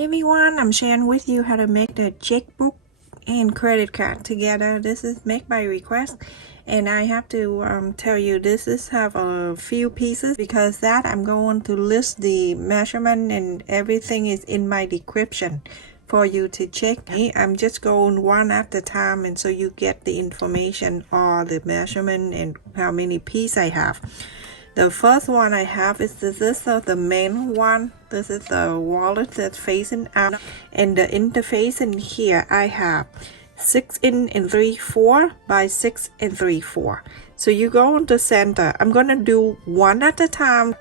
Hi everyone, I'm sharing with you how to make the checkbook and credit card together. This is made by request, and I have to tell you this is have a few pieces because that I'm going to list the measurement and everything is in my description for you to check. I'm just going one at a time, and so you get the information or the measurement and how many pieces I have. The first one I have is this is the main one. This is the wallet that's facing out, and the interface in here I have 6 and 3/4 by 6 and 3/4. So you go into center. I'm gonna do one at a time.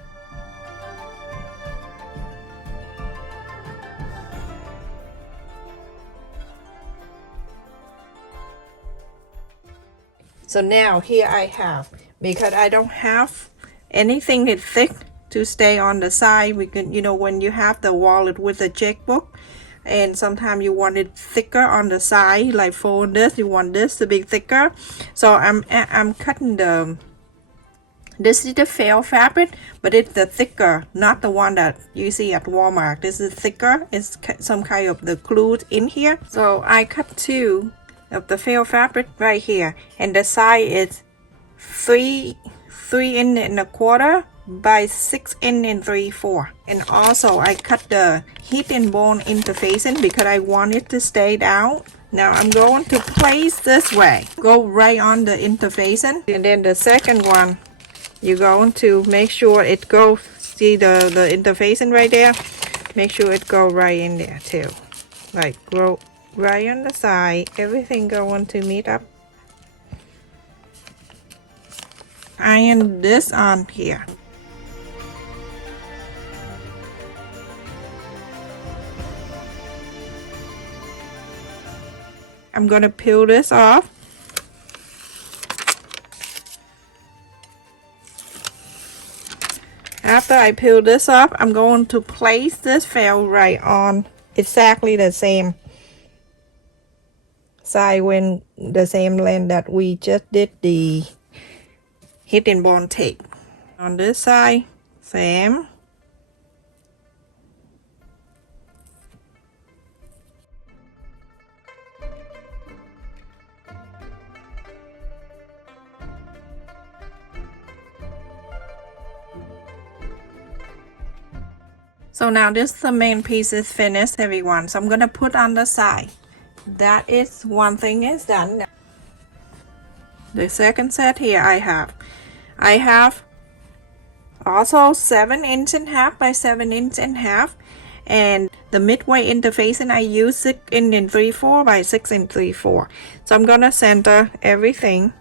So now here I have, because I don't have anything that's thick to stay on the side. We can, when you have the wallet with a checkbook, and sometimes you want it thicker on the side, like for this, you want this to be thicker. So I'm cutting this is the felt fabric, but it's the thicker, not the one that you see at Walmart. This is thicker. It's some kind of the glue in here. So I cut two of the felt fabric right here, and the size is 3 and a quarter by 6 and 3/4. And also I cut the heat and bone interfacing because I want it to stay down. Now I'm going to place this way, go right on the interfacing, and then the second one you're going to make sure it goes, see the interfacing right there, make sure it go right in there too, like go right on the side, everything going to meet up. Iron this on here. I'm gonna peel this off. After I peel this off, I'm going to place this felt right on exactly the same side, when the same length that we just did the heat and bone tape. On this side, same. So now this the main piece is finished, everyone. So I'm gonna put on the side. That is one thing is done. The second set here I have also 7.5" by 7.5", and the midway interfacing I use 6 and 3/4 by 6 and 3/4. So I'm gonna center everything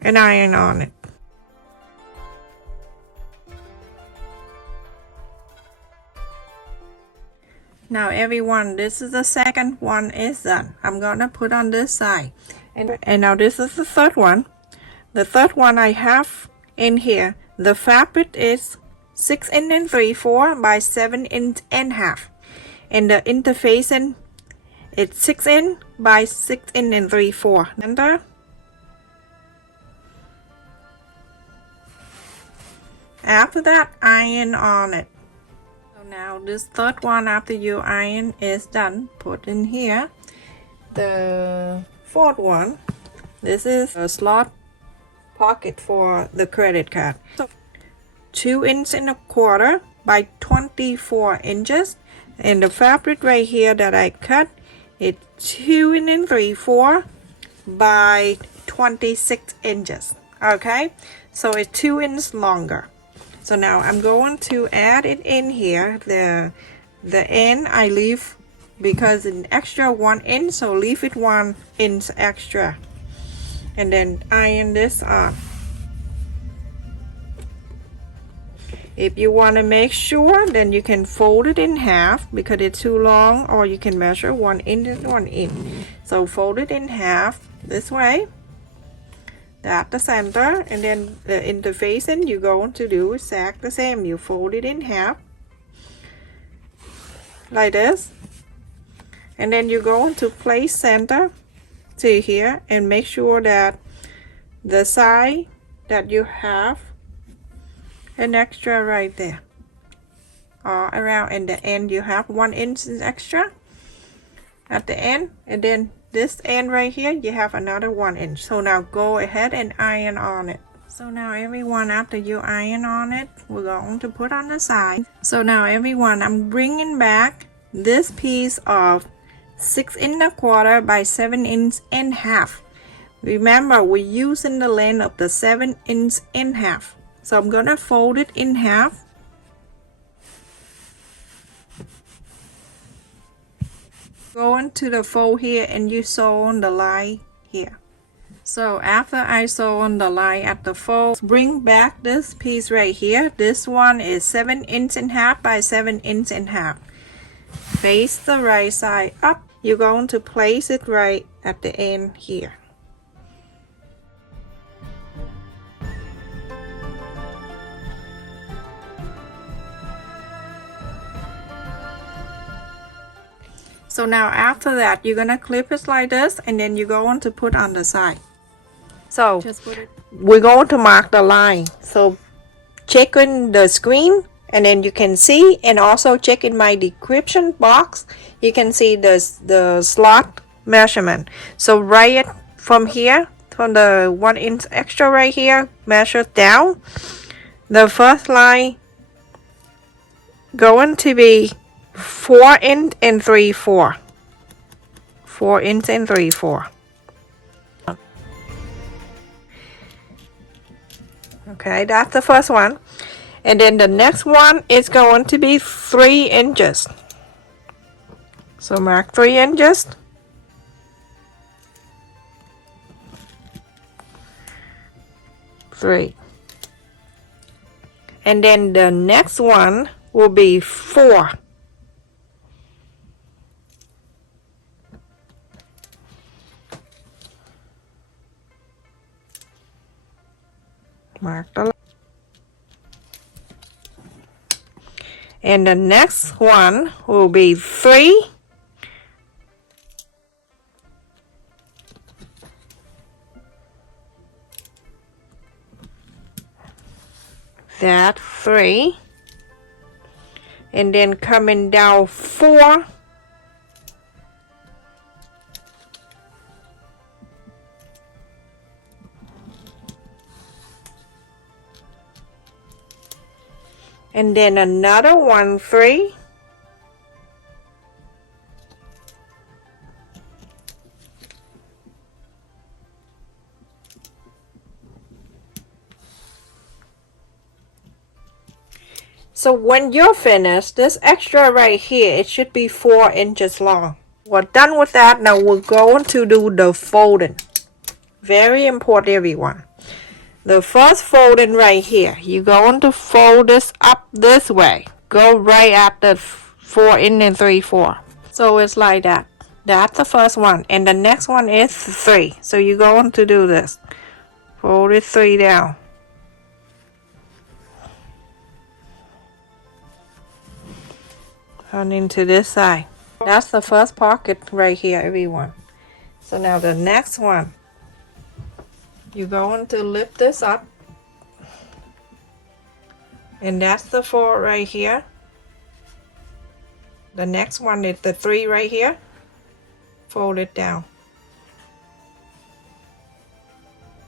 and iron on it. Now everyone, this is the second one is done. I'm gonna put on this side, and now this is the third one. The third one I have in here, the fabric is 6 and 3/4 by 7.5", and the interfacing it's 6 in by 6 and 3/4. Enter. After that, iron on it. Now this third one, after you iron is done, put in here. The fourth one, this is a slot pocket for the credit card. So 2 and a quarter by 24 inches, and the fabric right here that I cut, it's 2 and 3/4 by 26 inches. Okay, so it's 2 inches longer. So now I'm going to add it in here. The end I leave because an extra 1 inch, so leave it 1 inch extra, and then iron this on. If you want to make sure, then you can fold it in half because it's too long, or you can measure 1 inch and 1 inch. So fold it in half this way. That's the center, and then the interfacing you're going to do exactly the same. You fold it in half like this, and then you're going to place center to here, and make sure that the side that you have an extra right there. all around, and the end you have 1 inch extra at the end, and then this end right here you have another 1 inch. So now go ahead and iron on it. So now everyone, after you iron on it, we're going to put on the side. So now everyone, I'm bringing back this piece of 6 1/4 by 7 1/2. Remember, we're using the length of the 7 1/2. So I'm gonna fold it in half. Go into the fold here and you sew on the line here. So after I sew on the line at the fold, bring back this piece right here. This one is 7 1/2 by 7 1/2. Face the right side up. You're going to place it right at the end here. So now after that, you're gonna clip it like this, and then you're going to put on the side. So we're going to mark the line. So check in the screen, and then you can see, and also check in my description box, you can see the slot measurement. So write it from here, from the 1 inch extra right here, measure down. The first line going to be 4 3/4. 4 3/4. Okay, that's the first one. And then the next one is going to be 3 inches. So mark 3 inches. Three. And then the next one will be 4. Mark the line. And the next one will be 3. That 3. And then coming down 4. And then another 1 3. So when you're finished, this extra right here, it should be 4 inches long. We're done with that. Now we're going to do the folding. Very important, everyone. The first folding right here, you're going to fold this up this way. Go right at the 4 3/4. So it's like that. That's the first one. And the next one is 3. So you're going to do this. Fold it 3 down. Turn into this side. That's the first pocket right here, everyone. So now the next one, you're going to lift this up, and that's the 4 right here. The next one is the 3 right here. Fold it down.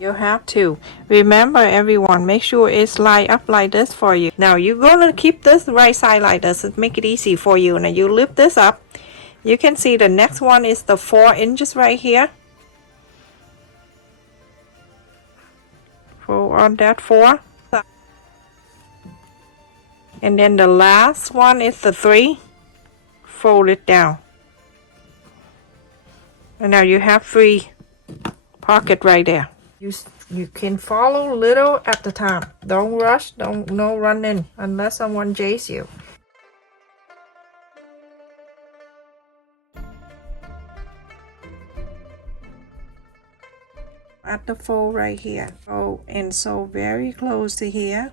You have to remember, everyone, make sure it's lined up like this for you. Now you're gonna keep this right side like this. It make it easy for you. Now you lift this up. You can see the next one is the 4 inches right here. Fold on that 4. And then the last one is the 3. Fold it down. And now you have 3 pockets right there. You can follow little at a time. Don't rush, no running unless someone chase you. At the fold right here. Oh, and so very close to here,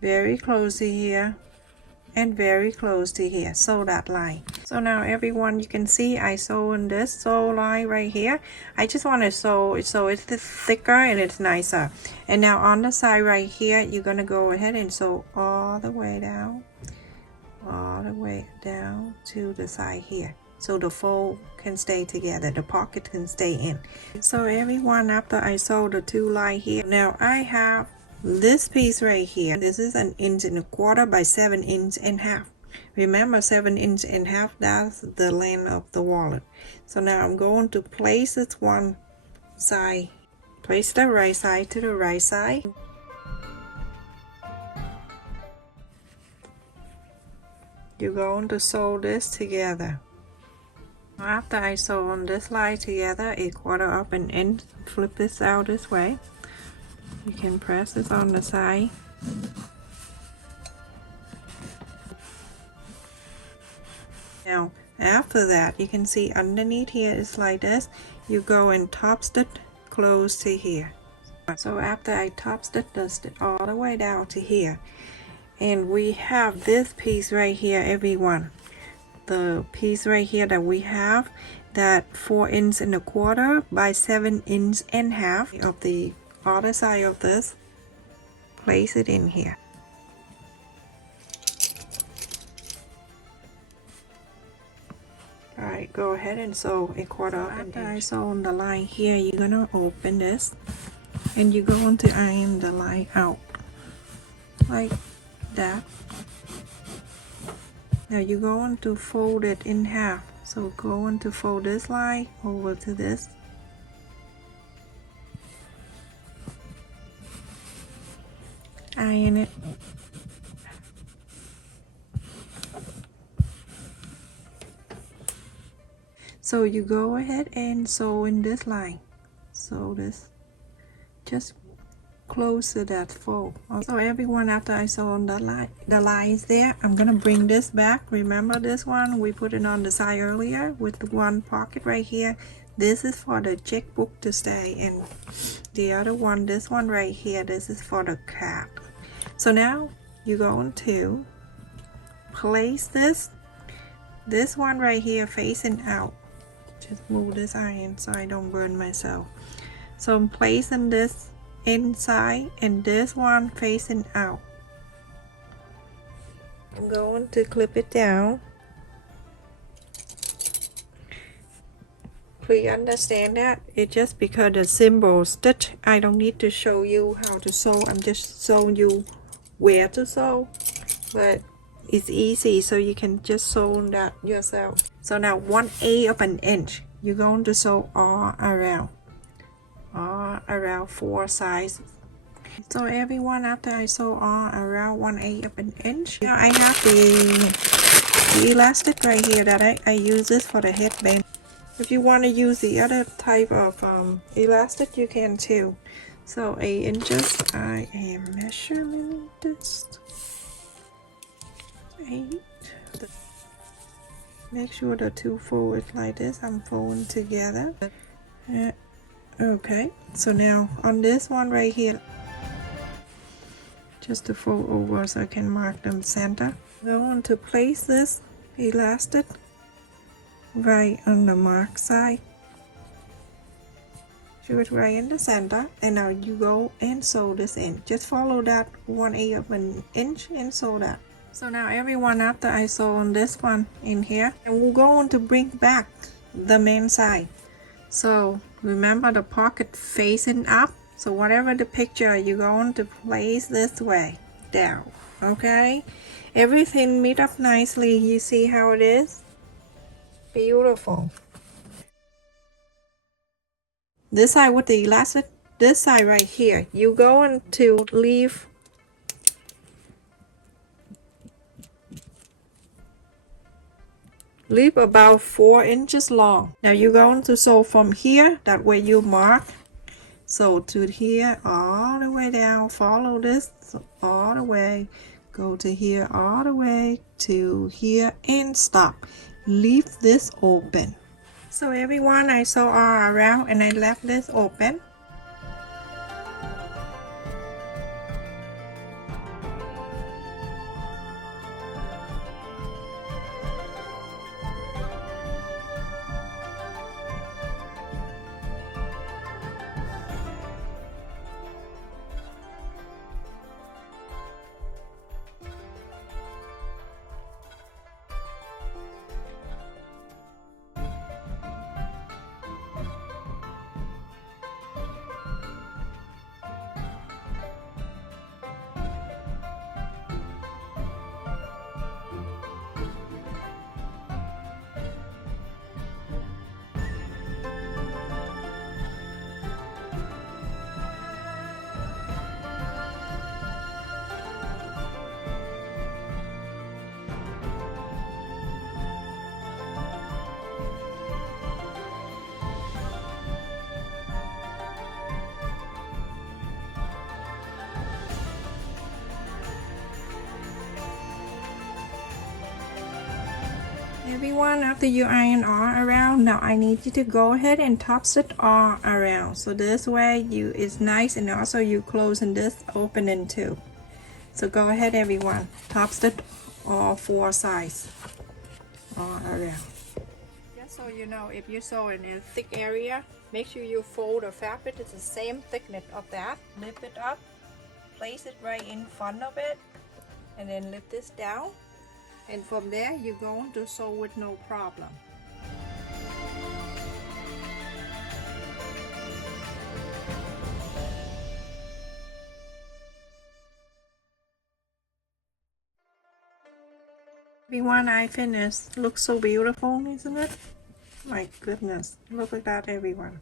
very close to here, and very close to here. Sew that line. So now everyone, you can see I sew in this sew line right here. I just want to sew it so it's thicker and it's nicer. And now on the side right here, you're gonna go ahead and sew all the way down, all the way down to the side here, so the fold can stay together, the pocket can stay in. So everyone, after I sew the two lines here, now I have this piece right here. This is 1 1/4 inch by 7 1/2 inch. Remember, 7 1/2 inch, that's the length of the wallet. So now I'm going to place it one side, place the right side to the right side. You're going to sew this together. After I sew on this line together, 1/4 inch, flip this out this way. You can press this on the side. Now, after that, you can see underneath here is like this. You go and top stitch close to here. So after I top stitch all the way down to here, and we have this piece right here, everyone. The piece right here that we have, that 4 1/4 inch by 7 1/2 inch of the other side of this. Place it in here. Alright, go ahead and sew 1/4 inch. After I sew on the line here, you're gonna open this and you're going to iron the line out like that. Now you're going to fold it in half. So going to fold this line over to this. Iron it. So you go ahead and sew in this line. Sew this just close to that fold. So everyone, after I sew on the lines there, I'm gonna bring this back. Remember this one, we put it on the side earlier with the one pocket right here. This is for the checkbook to stay, and the other one, this one right here, this is for the cap. So now you're going to place this one right here facing out. Just move this iron so I don't burn myself. So I'm placing this inside and this one facing out. I'm going to clip it down. Please understand that it's just because the symbol stitch. I don't need to show you how to sew. I'm just showing you where to sew, but it's easy, so you can just sew that yourself. So now 1/8 inch, you're going to sew all around 4 sides. So everyone, after I sew all around 1/8 inch, now I have the elastic right here that I use this for the headband. If you want to use the other type of elastic, you can too. So 8 inches, I am measuring this 8. Make sure the two fold is like this. I'm folding together. Okay, so now on this one right here, just to fold over so I can mark them center. I want to place this elastic right on the mark side. Do it right in the center, and now you go and sew this in. Just follow that 1/8 inch and sew that. So now everyone, after I sew on this one in here, and we're going to bring back the main side. So remember the pocket facing up. So whatever the picture, you're going to place this way down. Okay, everything meet up nicely. You see how it is? Beautiful. This side with the elastic, this side right here, you're going to leave about 4 inches long. Now you're going to sew from here, that way you mark. So to here, all the way down, follow this all the way, go to here, all the way to here, and stop. Leave this open. So everyone, I sew all around and I left this open. Everyone, after you iron all around, now I need you to go ahead and tops it all around. So this way it's nice, and also you closing this opening too. So go ahead everyone, tops it all 4 sides all around. Just so you know, if you sew in a thick area, make sure you fold the fabric. It's the same thickness of that. Lift it up, place it right in front of it, and then lift this down. And from there, you're going to sew with no problem. Everyone, I finished. Looks so beautiful, isn't it? My goodness, look at that, everyone.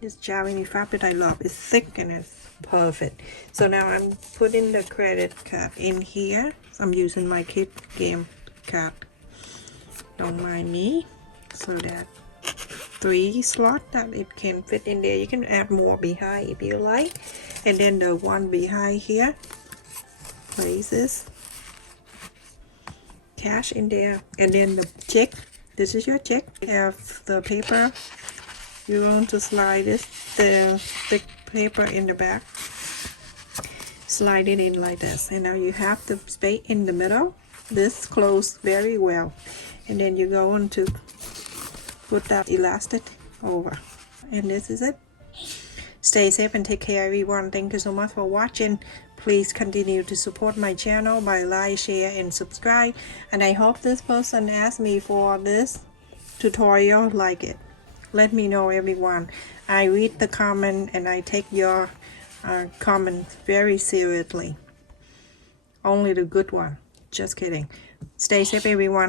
This Javanese fabric I love. It's thick and it's perfect. So now I'm putting the credit card in here. So I'm using my kid game card. Don't mind me. So that 3 slots that it can fit in there. You can add more behind if you like. And then the one behind here, places cash in there. And then the check. This is your check. You have the paper. You're going to slide this, the thick paper in the back. Slide it in like this. And now you have the space in the middle. This closes very well. And then you're going to put that elastic over. And this is it. Stay safe and take care everyone. Thank you so much for watching. Please continue to support my channel by like, share, and subscribe. And I hope this person asked me for this tutorial like it. Let me know everyone. I read the comment and I take your comments very seriously. Only the good one. Just kidding. Stay safe everyone.